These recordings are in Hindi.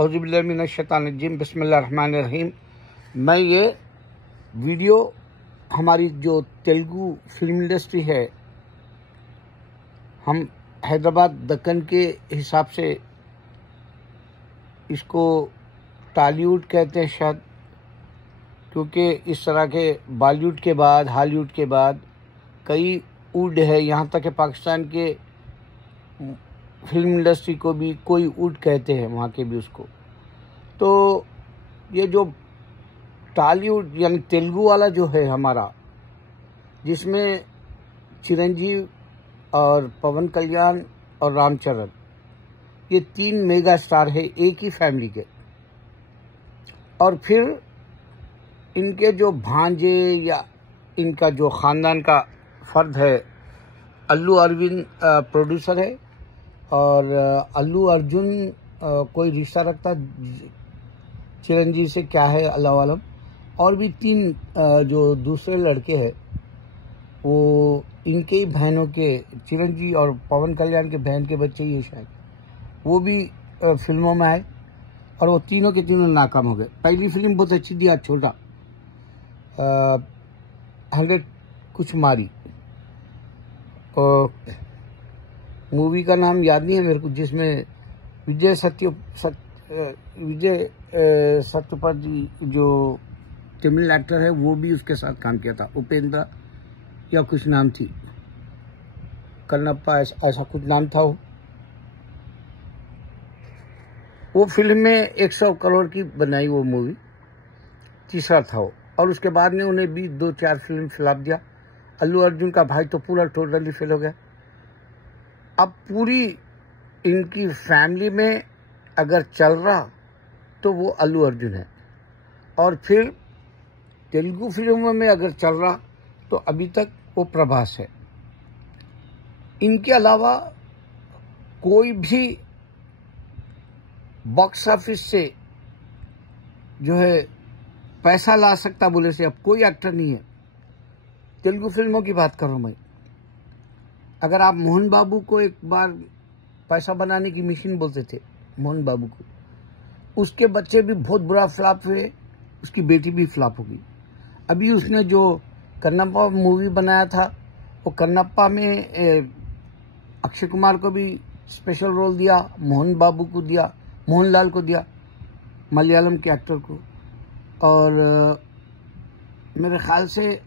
औज़ुबिल्लाहि मिनश्शैतानिर्रजीम बिस्मिल्लाहिर्रहमानिर्रहीम। मैं ये वीडियो हमारी जो तेलुगु फिल्म इंडस्ट्री है, हम हैदराबाद दक्कन के हिसाब से इसको टॉलीवुड कहते हैं शायद, क्योंकि इस तरह के बॉलीवुड के बाद हॉलीवुड के बाद कई वुड है। यहाँ तक कि पाकिस्तान के फिल्म इंडस्ट्री को भी कोई वुड कहते हैं, वहाँ के भी उसको। तो ये जो टॉलीवुड यानी तेलुगु वाला जो है हमारा, जिसमें चिरंजीव और पवन कल्याण और रामचरण, ये 3 मेगा स्टार है एक ही फैमिली के। और फिर इनके जो भांजे या इनका जो खानदान का फर्द है, अल्लू अरविंद प्रोड्यूसर है और अल्लू अर्जुन कोई रिश्ता रखता चिरंजीव से, क्या है अल्लाह आलम। और भी 3 जो दूसरे लड़के हैं वो इनके ही बहनों के, चिरंजीव और पवन कल्याण के बहन के बच्चे ही है शायद, वो भी फिल्मों में आए और वो तीनों के तीनों नाकाम हो गए। पहली फिल्म बहुत अच्छी थी, आज छोटा 100 कुछ मारी, और मूवी का नाम याद नहीं है मेरे को, जिसमें विजय सत्यपाजी जो तमिल एक्टर है वो भी उसके साथ काम किया था, उपेंद्र या कुछ नाम थी, कन्नप्पा ऐसा कुछ नाम था। वो फिल्म में 100 करोड़ की बनाई वो मूवी, तीसरा था वो। और उसके बाद में उन्हें भी 2-4 फिल्म फ्लॉप दिया। अल्लू अर्जुन का भाई तो पूरा टोटली फेल हो गया। अब पूरी इनकी फैमिली में अगर चल रहा तो वो अल्लू अर्जुन है, और फिर तेलुगु फिल्मों में अगर चल रहा तो अभी तक वो प्रभास है। इनके अलावा कोई भी बॉक्स ऑफिस से जो है पैसा ला सकता बोले से अब कोई एक्टर नहीं है। तेलुगु फिल्मों की बात कर रहा हूं मैं। अगर आप मोहन बाबू को एक बार पैसा बनाने की मशीन बोलते थे, मोहन बाबू को, उसके बच्चे भी बहुत बुरा फ्लॉप हुए, उसकी बेटी भी फ्लॉप हो गई। अभी उसने जो कन्नप्पा मूवी बनाया था, वो कन्नप्पा में अक्षय कुमार को भी स्पेशल रोल दिया, मोहन बाबू को दिया, मोहनलाल को दिया, मलयालम के एक्टर को। और मेरे ख्याल से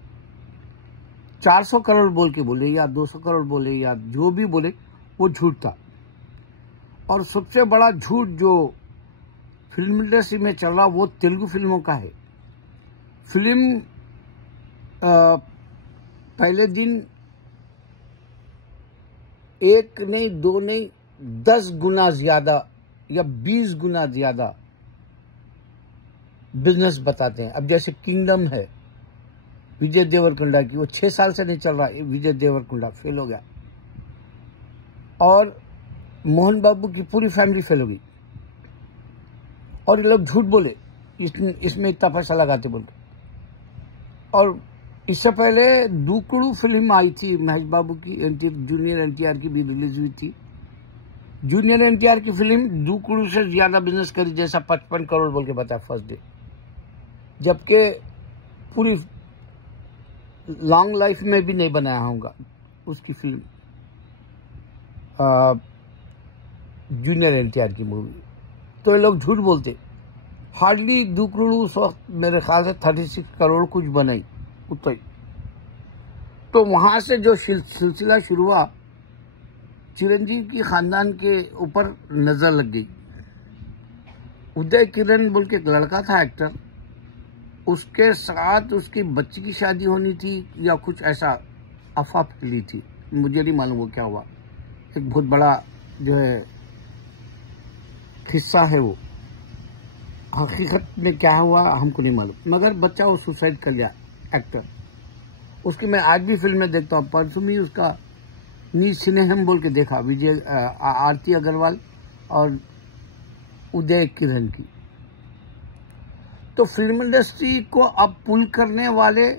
400 करोड़ बोल के बोले या 200 करोड़ बोले या जो भी बोले, वो झूठ था। और सबसे बड़ा झूठ जो फिल्म इंडस्ट्री में चल रहा वो तेलुगु फिल्मों का है। फिल्म पहले दिन 1 नहीं 2 नहीं 10 गुना ज्यादा या 20 गुना ज्यादा बिजनेस बताते हैं। अब जैसे किंगडम है विजय देवरकोंडा की, वो 6 साल से नहीं चल रहा, विजय देवरकोंडा फेल हो गया, और मोहन बाबू की पूरी फैमिली फेल हो गई। और ये लोग झूठ बोले इसमें इतना पैसा लगाते बोलते। और इससे पहले दूकुड़ू फिल्म आई थी महेश बाबू की, जूनियर एनटीआर की भी रिलीज हुई थी। जूनियर एनटीआर की फिल्म दूकुड़ू से ज्यादा बिजनेस करी, जैसा 55 करोड़ बोल के बताया फर्स्ट डे, जबकि पूरी लॉन्ग लाइफ में भी नहीं बनाया होगा उसकी फिल्म जूनियर एनटीआर की मूवी। तो ये लोग झूठ बोलते। हार्डली 2 करोड़ उस वक्त मेरे ख्याल से 36 करोड़ कुछ बनाई उतना। तो वहां से जो सिलसिला शुरू हुआ, चिरंजीव की खानदान के ऊपर नजर लग गई। उदय किरण बोल के एक लड़का था एक्टर, उसके साथ उसकी बच्ची की शादी होनी थी या कुछ ऐसा अफवाह फैली थी, मुझे नहीं मालूम वो क्या हुआ। एक बहुत बड़ा जो है किस्सा है, वो हकीकत में क्या हुआ हमको नहीं मालूम, मगर बच्चा वो सुसाइड कर लिया एक्टर। उसकी मैं आज भी फिल्में देखता हूँ। परसों में उसका नी स्नेहम बोल के देखा, विजय आरती अग्रवाल और उदय किरण की। तो फिल्म इंडस्ट्री को अब पुल करने वाले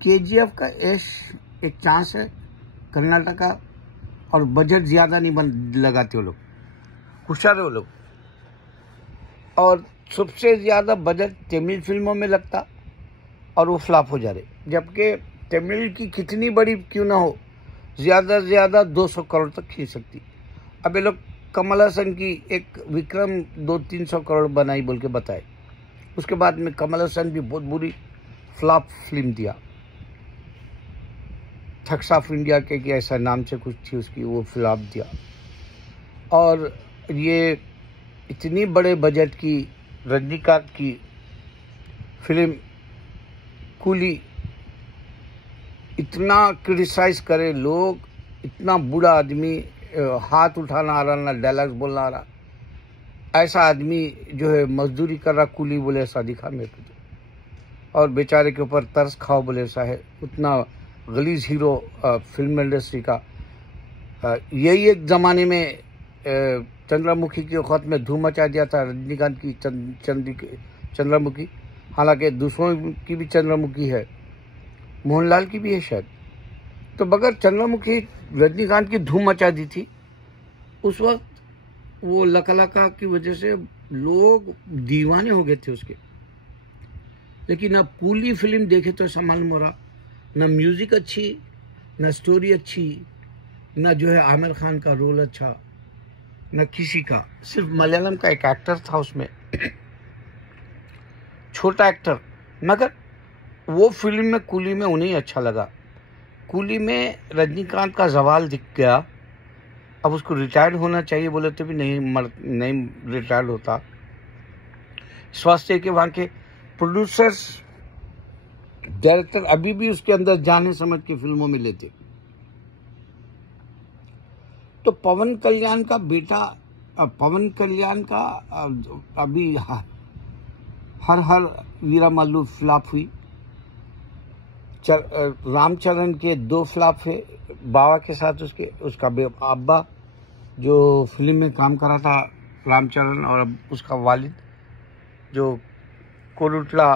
केजीएफ का यश एक चांस है, कर्नाटका, और बजट ज्यादा नहीं लगाते वो लोग। होशियार है वो लोग। और सबसे ज़्यादा बजट तमिल फिल्मों में लगता और वो फ्लॉप हो जा रहे, जबकि तमिल की कितनी बड़ी क्यों ना हो, ज़्यादा से ज़्यादा 200 करोड़ तक खींच सकती। अब ये लोग कमल हसन की एक विक्रम 200-300 करोड़ बनाई बोल के बताए, उसके बाद में कमल हसन भी बहुत बुरी फ्लॉप फिल्म दिया, थग्स ऑफ इंडिया के कि ऐसा नाम से कुछ थी उसकी, वो फ्लॉप दिया। और ये इतनी बड़े बजट की रजनीकांत की फिल्म कूली इतना क्रिटिसाइज करे लोग, इतना बुरा आदमी, हाथ उठाना आ रहा ना डायलॉग्स बोलना आ रहा, ऐसा आदमी जो है मजदूरी कर रहा कूली बोले ऐसा दिखा मेरे को, और बेचारे के ऊपर तरस खाओ बोले ऐसा है। उतना गलीज हीरो फिल्म इंडस्ट्री का। यही एक ज़माने में चंद्रमुखी के वक्त में धूम मचा दिया था रजनीकांत की चंद्रमुखी। हालांकि दूसरों की भी चंद्रमुखी है, मोहनलाल की भी है शायद। तो बगैर चंद्रमुखी रजनीकांत की धूम मचा दी थी उस वक्त, वो लका की वजह से लोग दीवाने हो गए थे उसके। लेकिन अब कूली फिल्म देखे तो ऐसा मालूम हो रहा, न म्यूजिक अच्छी, न स्टोरी अच्छी, न जो है आमिर खान का रोल अच्छा, न किसी का। सिर्फ मलयालम का एक एक्टर था उसमें, छोटा एक्टर, मगर वो फिल्म में कूली में उन्हें अच्छा लगा। कूली में रजनीकांत का जवाल दिख गया। अब उसको रिटायर्ड होना चाहिए बोले तो भी नहीं रिटायर्ड होता। स्वास्थ्य के वहाँ के प्रोड्यूसर्स, डायरेक्टर अभी भी उसके अंदर जाने समझ के फिल्मों में लेते। तो पवन कल्याण का बेटा, पवन कल्याण का अभी हर हर वीरा मल्लू फ्लॉप हुई। रामचरण के 2 फ्लॉप है बाबा के साथ, उसका अब्बा जो फिल्म में काम करा था रामचरण, और अब उसका वालिद जो कोरुटला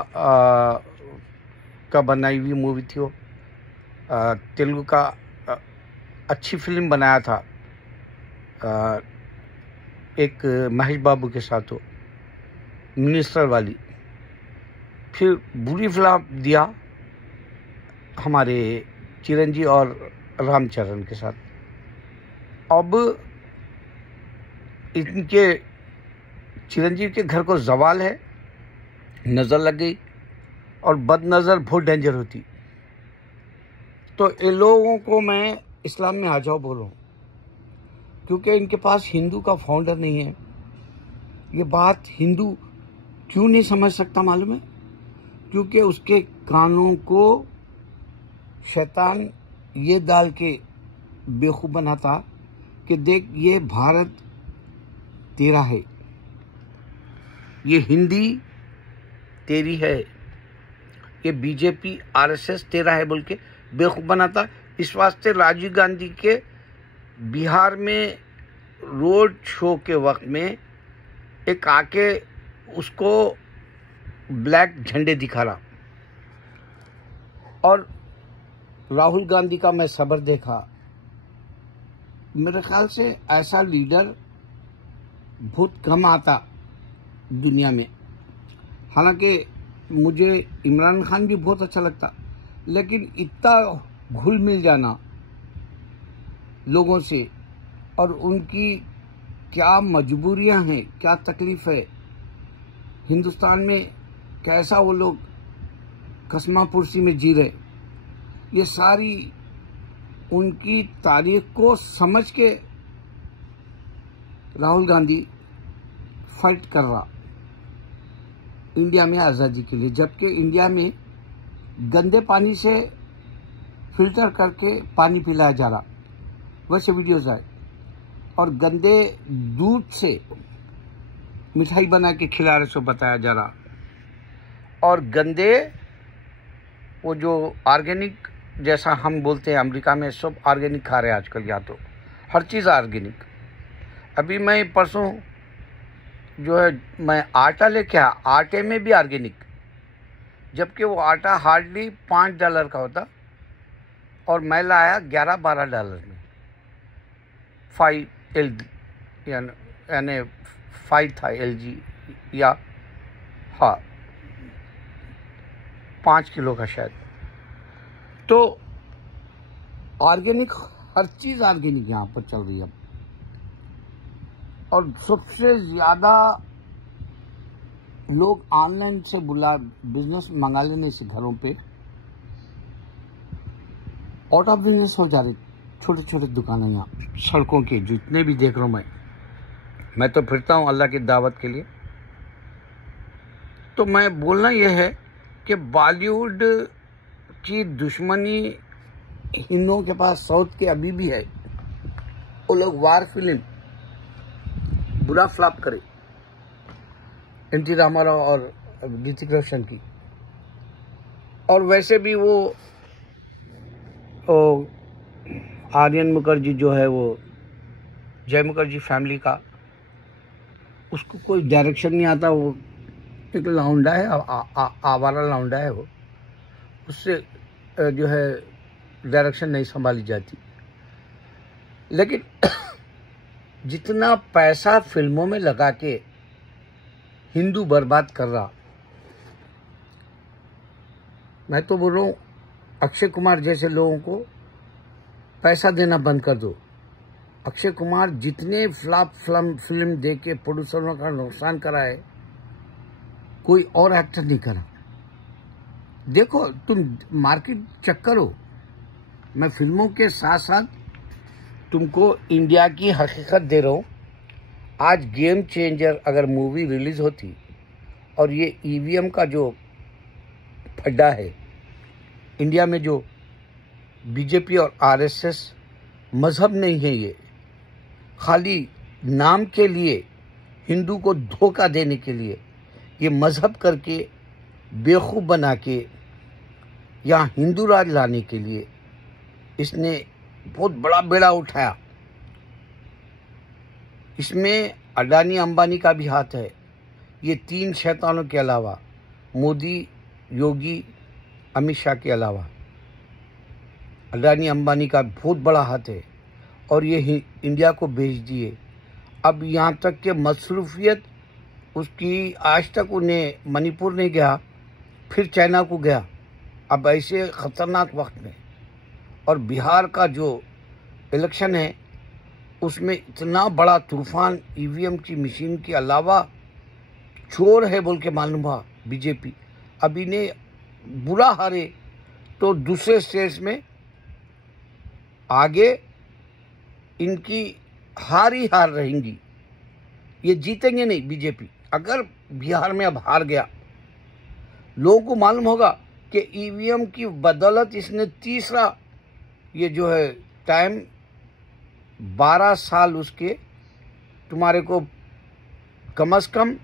का बनाई हुई मूवी थी, वो तेलुगु का अच्छी फिल्म बनाया था एक महेश बाबू के साथ, वो मिनिस्टर वाली। फिर बुरी फ्लॉप दिया हमारे चिरंजीवी और रामचरण के साथ। अब इनके चिरंजीवी के घर को जवाल है, नज़र लग गई, और बदनज़र बहुत डेंजर होती। तो इन लोगों को मैं इस्लाम में आ जाओ बोल रहा हूँ, क्योंकि इनके पास हिंदू का फाउंडर नहीं है। ये बात हिंदू क्यों नहीं समझ सकता मालूम है? क्योंकि उसके कानों को शैतान ये डाल के बेवकूफ़ बनाता कि देख ये भारत तेरा है, ये हिंदी तेरी है, ये बीजेपी आरएसएस तेरा है बोल के बेवकूफ़ बनाता। इस वास्ते राजीव गांधी के बिहार में रोड शो के वक्त में एक आके उसको ब्लैक झंडे दिखा रहा। और राहुल गांधी का मैं सब्र देखा, मेरे ख्याल से ऐसा लीडर बहुत कम आता दुनिया में। हालांकि मुझे इमरान खान भी बहुत अच्छा लगता, लेकिन इतना घुल मिल जाना लोगों से, और उनकी क्या मजबूरियां हैं, क्या तकलीफ है, हिंदुस्तान में कैसा वो लोग कसमा पुरसी में जी रहे, ये सारी उनकी तारीख को समझ के राहुल गांधी फाइट कर रहा इंडिया में आज़ादी के लिए। जबकि इंडिया में गंदे पानी से फिल्टर करके पानी पिलाया जा रहा, वैसे वीडियोज आए, और गंदे दूध से मिठाई बना के खिला रहे सो बताया जा रहा, और गंदे वो जो ऑर्गेनिक जैसा हम बोलते हैं, अमेरिका में सब ऑर्गेनिक खा रहे हैं आजकल, या तो हर चीज़ ऑर्गेनिक। अभी मैं परसों जो है मैं आटा लेके आया, आटे में भी ऑर्गेनिक, जबकि वो आटा हार्डली $5 का होता, और मैं लाया $11-12 में 5 यानी यानी 5 था LG, या हाँ 5 किलो का शायद। तो ऑर्गेनिक, हर चीज़ ऑर्गेनिक यहाँ पर चल रही है। और सबसे ज़्यादा लोग ऑनलाइन से बिजनेस मंगा लेने से घरों पे आउट ऑफ बिजनेस हो जा रही। छोटे छोटे दुकानें यहाँ सड़कों के जितने भी देख रहा हूँ मैं तो फिरता हूँ अल्लाह की दावत के लिए। तो मैं बोलना यह है कि बॉलीवुड की दुश्मनी हिंदुओं के पास साउथ के अभी भी है। वो लोग वार फिल्म बुरा फ्लॉप करे, NT रामाराव और ऋतिक रोशन की, और वैसे भी वो आर्यन मुखर्जी जो है, वो जय मुखर्जी फैमिली का, उसको कोई डायरेक्शन नहीं आता। वो एक लौंडा है, आवारा लौंडा है वो, उससे जो है डायरेक्शन नहीं संभाली जाती। लेकिन जितना पैसा फिल्मों में लगा के हिंदू बर्बाद कर रहा, मैं तो बोल रहा हूँ अक्षय कुमार जैसे लोगों को पैसा देना बंद कर दो। अक्षय कुमार जितने फ्लॉप फिल्म दे के प्रोड्यूसरों का नुकसान करा है, कोई और एक्टर नहीं करा। देखो, तुम मार्केट चेक करो। मैं फिल्मों के साथ साथ तुमको इंडिया की हकीकत दे रहा हूँ। आज गेम चेंजर अगर मूवी रिलीज होती और ये EVM का जो फड्डा है इंडिया में, जो BJP और RSS मजहब नहीं है, ये खाली नाम के लिए हिंदू को धोखा देने के लिए ये मजहब करके बेवकूफ़ बना के यहाँ हिंदू राज लाने के लिए इसने बहुत बड़ा बेड़ा उठाया। इसमें अडानी अंबानी का भी हाथ है। ये 3 शैतानों के अलावा, मोदी, योगी, अमित शाह के अलावा, अडानी अंबानी का बहुत बड़ा हाथ है। और ये इंडिया को बेच दिए। अब यहाँ तक कि मसरूफियत उसकी, आज तक उन्हें मणिपुर नहीं गया, फिर चाइना को गया। अब ऐसे ख़तरनाक वक्त में, और बिहार का जो इलेक्शन है उसमें इतना बड़ा तूफान EVM की मशीन के अलावा चोर है बोल के मालूम हुआ BJP। अब इन्हें बुरा हारे तो दूसरे स्टेट्स में आगे इनकी हार ही हार रहेंगी। ये जीतेंगे नहीं BJP। अगर बिहार में अब हार गया, लोगों को मालूम होगा कि EVM की बदौलत इसने तीसरा, ये जो है टाइम 12 साल उसके, तुम्हारे को कम से कम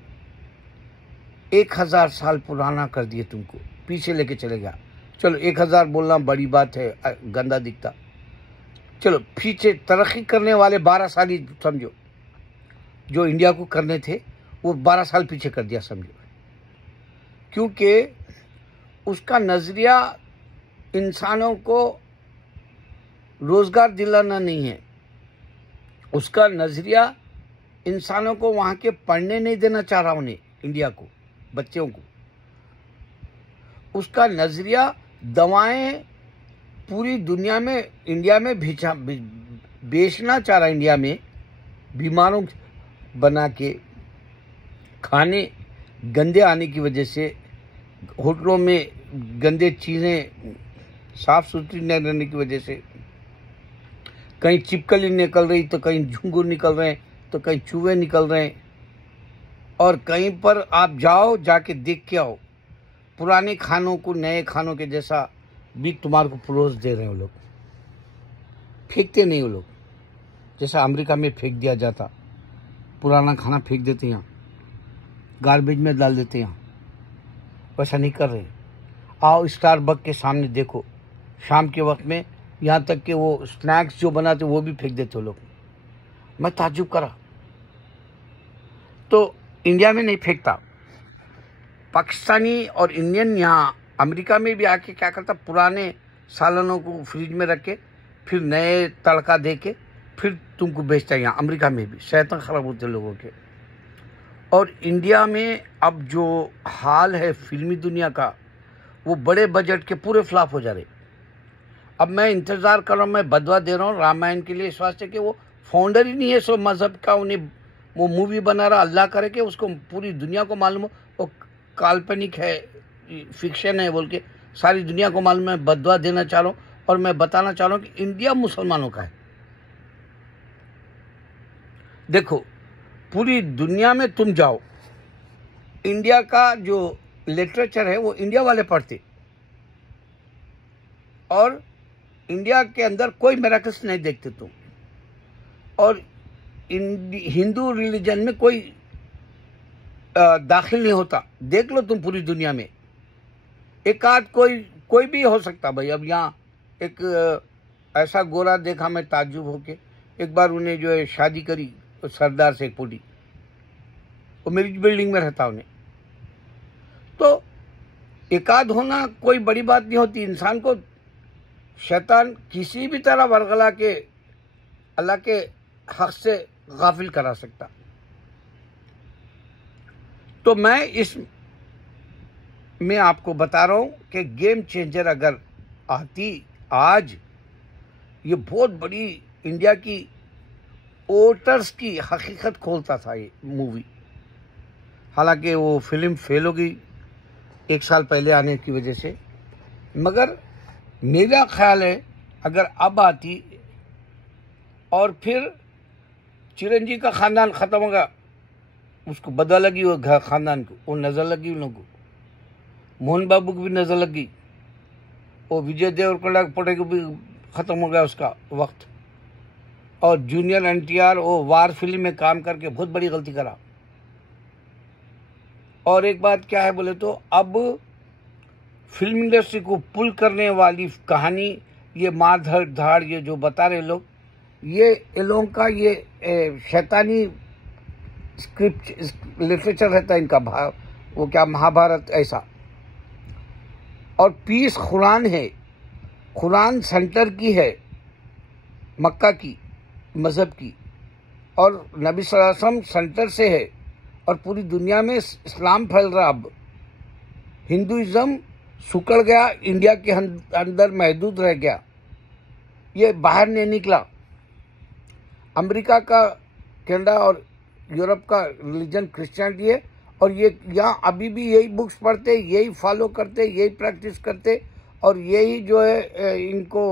1000 साल पुराना कर दिए, तुमको पीछे लेके चले गया। चलो 1000 बोलना बड़ी बात है, गंदा दिखता। चलो पीछे तरक्की करने वाले 12 साल ही समझो, जो इंडिया को करने थे वो 12 साल पीछे कर दिया समझो। क्योंकि उसका नजरिया इंसानों को रोजगार दिलाना नहीं है, उसका नजरिया इंसानों को वहां के पढ़ने नहीं देना चाह रहा उन्हें, इंडिया को, बच्चों को। उसका नजरिया दवाएं पूरी दुनिया में, इंडिया में बेचना चाह रहा, इंडिया में बीमारों बना के, खाने गंदे आने की वजह से, होटलों में गंदे चीज़ें साफ सुथरी न रहने की वजह से, कहीं छिपकली निकल रही तो कहीं झुंगुर निकल रहे हैं, तो कहीं चूहे निकल रहे हैं। और कहीं पर आप जाओ, जाके देख के आओ, पुराने खानों को नए खानों के जैसा भी तुम्हारे को परोस दे रहे हैं। वो लोग फेंकते नहीं, वो लोग जैसा अमेरिका में फेंक दिया जाता, पुराना खाना फेंक देते हैं, यहाँ गार्बेज में डाल देते हैं, यहाँ वैसा नहीं कर रहे। आओ स्टारबक्स के सामने देखो, शाम के वक्त में यहाँ तक कि वो स्नैक्स जो बनाते वो भी फेंक देते वो लोग। मैं ताज्जुब करा। तो इंडिया में नहीं फेंकता, पाकिस्तानी और इंडियन यहाँ अमेरिका में भी आके क्या करता, पुराने सालनों को फ्रिज में रख के फिर नए तड़का दे के फिर तुमको बेचता है यहाँ अमेरिका में भी, शैतान खराब होते लोगों के। और इंडिया में अब जो हाल है फिल्मी दुनिया का, वो बड़े बजट के पूरे फ्लॉप हो जा रहे। अब मैं इंतज़ार कर रहा हूँ, मैं बदवा दे रहा हूँ रामायण के लिए, इस वास्ते कि वो फाउंडर ही नहीं है सो मज़हब का, उन्हें वो मूवी बना रहा, अल्लाह करे कि उसको पूरी दुनिया को मालूम हो वो काल्पनिक है, फिक्शन है बोल के सारी दुनिया को मालूम है। बदवा देना चाह रहा हूँ और मैं बताना चाह रहा हूँ कि इंडिया मुसलमानों का है। देखो पूरी दुनिया में तुम जाओ, इंडिया का जो लिटरेचर है वो इंडिया वाले पढ़ते, और इंडिया के अंदर कोई मिरेकल्स नहीं देखते तुम, और हिंदू रिलीजन में कोई दाखिल नहीं होता। देख लो तुम पूरी दुनिया में एक आध कोई भी हो सकता भाई। अब यहाँ एक ऐसा गोरा देखा मैं ताज्जुब होके, एक बार उन्हें जो है शादी करी सरदार से एक पुडी, वो मेरी बिल्डिंग में रहता उन्हें। तो एक आध होना कोई बड़ी बात नहीं होती। इंसान को शैतान किसी भी तरह वरगला के अल्लाह के हक से गाफिल करा सकता। तो मैं इस में आपको बता रहा हूं कि गेम चेंजर अगर आती आज, ये बहुत बड़ी इंडिया की वोटर्स की हकीकत खोलता था ये मूवी। हालांकि वो फिल्म फेल हो गई 1 साल पहले आने की वजह से, मगर मेरा ख्याल है अगर अब आती और फिर चिरंजीवी का खानदान खत्म होगा, उसको बदला लगी वो खानदान को, वो नजर लगी उन लोगों को, मोहन बाबू को भी नजर लगी, वो विजय देवरकोंडा पटे को भी खत्म हो गया उसका वक्त, और जूनियर एनटीआर वो वार फिल्म में काम करके बहुत बड़ी गलती करा। और एक बात क्या है बोले तो अब फिल्म इंडस्ट्री को पुल करने वाली कहानी, ये मार धाड़ ये जो बता रहे लोग, ये लोगों का ये शैतानी स्क्रिप्ट लिटरेचर रहता है इनका, वो क्या महाभारत ऐसा। और पीस कुरान है, कुरान सेंटर की है, मक्का की मजहब की, और नबी सल्लल्लाहु अलैहि वसल्लम सेंटर से है, और पूरी दुनिया में इस्लाम फैल रहा। अब हिंदुइज्म सुकड़ गया, इंडिया के अंदर महदूद रह गया, ये बाहर नहीं निकला। अमेरिका का, कनाडा और यूरोप का रिलीजन क्रिश्चियनिटी है, और ये यहाँ अभी भी यही बुक्स पढ़ते, यही फॉलो करते, यही प्रैक्टिस करते, और यही जो है इनको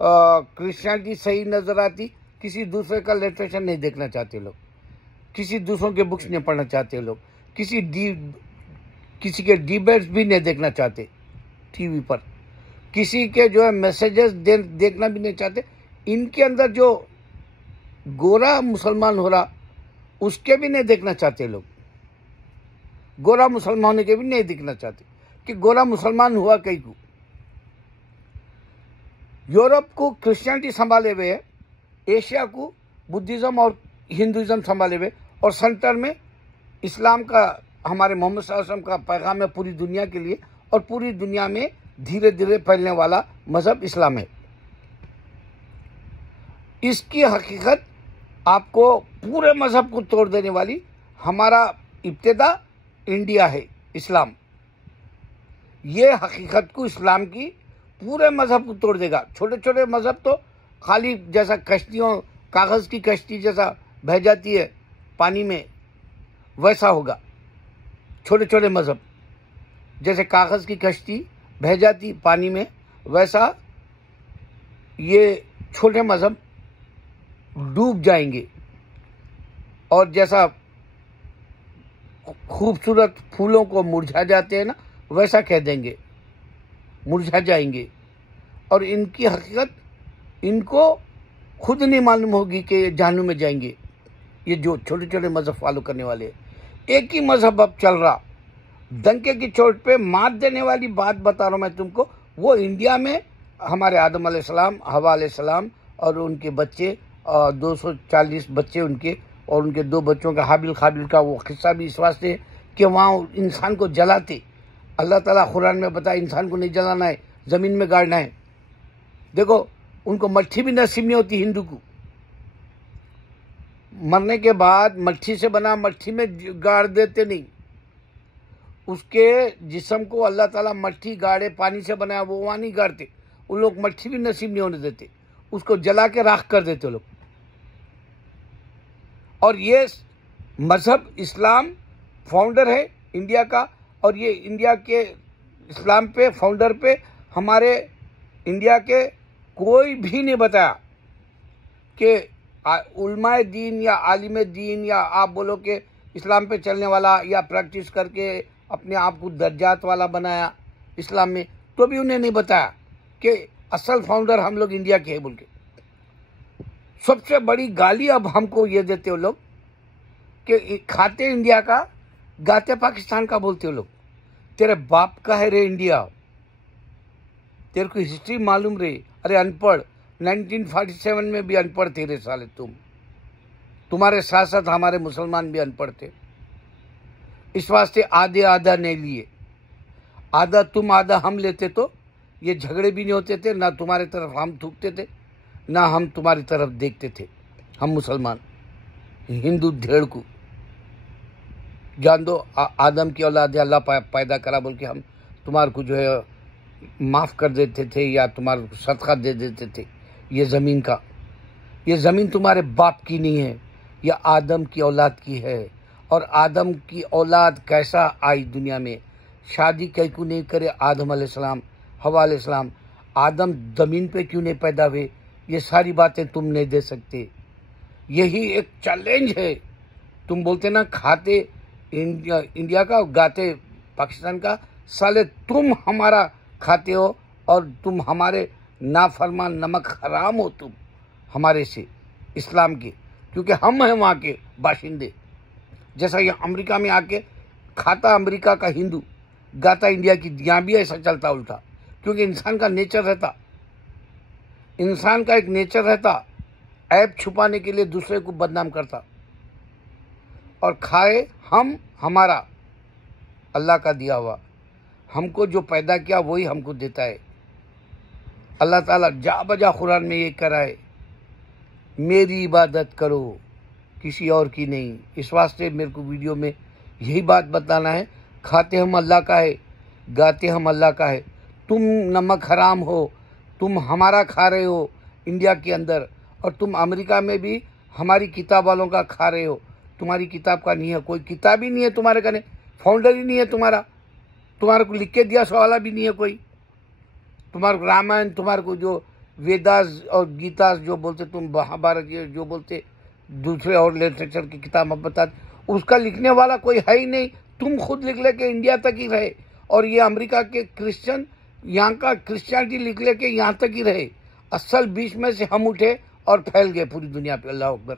क्रिश्चियनिटी सही नजर आती। किसी दूसरे का लिटरेचर नहीं देखना चाहते लोग, किसी दूसरों के बुक्स नहीं पढ़ना चाहते लोग, किसी के डिबेट्स भी नहीं देखना चाहते टीवी पर, किसी के जो है मैसेजेस देखना भी नहीं चाहते। इनके अंदर जो गोरा मुसलमान हो रहा उसके भी नहीं देखना चाहते लोग, गोरा मुसलमान होने के भी नहीं देखना चाहते कि गोरा मुसलमान हुआ कहीं को। यूरोप को क्रिश्चियनिटी संभाले हुए है, एशिया को बुद्धिज्म और हिंदुइज्म संभाले हुए, और सेंटर में इस्लाम का, हमारे मोहम्मद सल्लल्लाहु अलैहि वसल्लम का पैगाम है पूरी दुनिया के लिए, और पूरी दुनिया में धीरे धीरे फैलने वाला मजहब इस्लाम है। इसकी हकीकत आपको पूरे मजहब को तोड़ देने वाली, हमारा इब्तिदा इंडिया है, इस्लाम, ये हकीकत को इस्लाम की पूरे मजहब को तोड़ देगा। छोटे छोटे मजहब तो खाली जैसा कश्तियों, कागज की कश्ती जैसा बह जाती है पानी में, वैसा होगा। छोटे छोटे मजहब जैसे कागज की कश्ती बह जाती पानी में, वैसा ये छोटे मजहब डूब जाएंगे। और जैसा खूबसूरत फूलों को मुरझा जाते हैं ना, वैसा कह देंगे, मुरझा जाएंगे। और इनकी हकीकत इनको खुद नहीं मालूम होगी कि ये जहन्नुम में जाएंगे, ये जो छोटे छोटे मजहब फॉलो करने वाले। एक ही मजहब अब चल रहा, डंके की चोट पे मात देने वाली बात बता रहा हूं मैं तुमको। वो इंडिया में हमारे आदम अलैहिस्सलाम, हवा अलैहिस्सलाम और उनके बच्चे, 240 बच्चे उनके, और उनके 2 बच्चों का हाबिल खाबिल का वो किस्सा भी इस वास्ते कि वहाँ इंसान को जलाते। अल्लाह ताला कुरान में बताया इंसान को नहीं जलाना है, जमीन में गाड़ना है। देखो उनको मट्ठी भी नसीब नहीं होती हिंदू को, मरने के बाद मट्ठी से बना, मट्ठी में गाड़ देते नहीं, उसके जिस्म को अल्लाह ताला मट्ठी गाड़े पानी से बनाया वो वहां नहीं गाड़ते, उन लोग मट्ठी भी नसीब नहीं होने देते, उसको जला के राख कर देते लोग। और ये मजहब इस्लाम फाउंडर है इंडिया का, और ये इंडिया के इस्लाम पे फाउंडर पे हमारे इंडिया के कोई भी नहीं बताया कि उलमाए दीन या आलिम दीन या आप बोलो कि इस्लाम पे चलने वाला या प्रैक्टिस करके अपने आप को दर्जात वाला बनाया इस्लाम में, तो भी उन्हें नहीं बताया कि असल फाउंडर हम लोग इंडिया के हैं बोल के। सबसे बड़ी गाली अब हमको ये देते हो लोग कि खाते इंडिया का गाते पाकिस्तान का बोलते हो लोग। तेरे बाप का है रे इंडिया, तेरे को हिस्ट्री मालूम रे। अरे अनपढ़, 1947 में भी अनपढ़ थे रे साले तुम, तुम्हारे साथ साथ हमारे मुसलमान भी अनपढ़ थे। इस वास्ते आधे आधा नहीं लिए, आधा तुम आधा हम लेते तो ये झगड़े भी नहीं होते थे, ना तुम्हारे तरफ हम थूकते थे ना हम तुम्हारी तरफ देखते थे। हम मुसलमान हिंदू धेड़ को जान दो, आदम की औलाद अल्लाह पैदा करा बोल के हम तुम्हारे को जो है माफ कर देते थे या तुम्हारे को सदका दे देते थे। ये जमीन का, ये जमीन तुम्हारे बाप की नहीं है, यह आदम की औलाद की है। और आदम की औलाद कैसा आई दुनिया में, शादी क्यों नहीं करे आदम अलैहिस्सलाम हवा अलैहिस्सलाम, आदम जमीन पे क्यों नहीं पैदा हुए, ये सारी बातें तुम नहीं दे सकते। यही एक चैलेंज है। तुम बोलते ना खाते इंडिया का गाते पाकिस्तान का, साले तुम हमारा खाते हो और तुम हमारे नाफरमान नमक हराम हो तुम हमारे से इस्लाम के, क्योंकि हम हैं वहाँ के बाशिंदे। जैसा ये अमेरिका में आके खाता अमेरिका का हिंदू, गाता इंडिया की, यहाँ भी ऐसा चलता उल्टा, क्योंकि इंसान का नेचर रहता, इंसान का एक नेचर रहता ऐब छुपाने के लिए दूसरे को बदनाम करता। और खाए हम हमारा अल्लाह का दिया हुआ, हमको जो पैदा किया वही हमको देता है। अल्लाह ताला जा बजा कुरान में ये कराए, मेरी इबादत करो किसी और की नहीं। इस वास्ते मेरे को वीडियो में यही बात बताना है, खाते हम अल्लाह का है, गाते हम अल्लाह का है। तुम नमक हराम हो, तुम हमारा खा रहे हो इंडिया के अंदर, और तुम अमेरिका में भी हमारी किताब वालों का खा रहे हो। तुम्हारी किताब का नहीं है, कोई किताब ही नहीं है तुम्हारे कने, फाउंडर ही नहीं है तुम्हारा, तुम्हारे को लिख के दिया सवाला भी नहीं है कोई। तुम्हारे को रामायण, तुम्हारे को जो वेदास और गीता जो बोलते, तुम महाभारत जो बोलते, दूसरे और लिटरेचर की किताब अब बता, उसका लिखने वाला कोई है ही नहीं। तुम खुद लिख लेके इंडिया तक ही रहे, और ये अमेरिका के क्रिश्चियन यहाँ का क्रिश्चियनिटी लिख लेके यहाँ तक ही रहे। असल बीच में से हम उठे और फैल गए पूरी दुनिया पे। अल्लाह अकबर।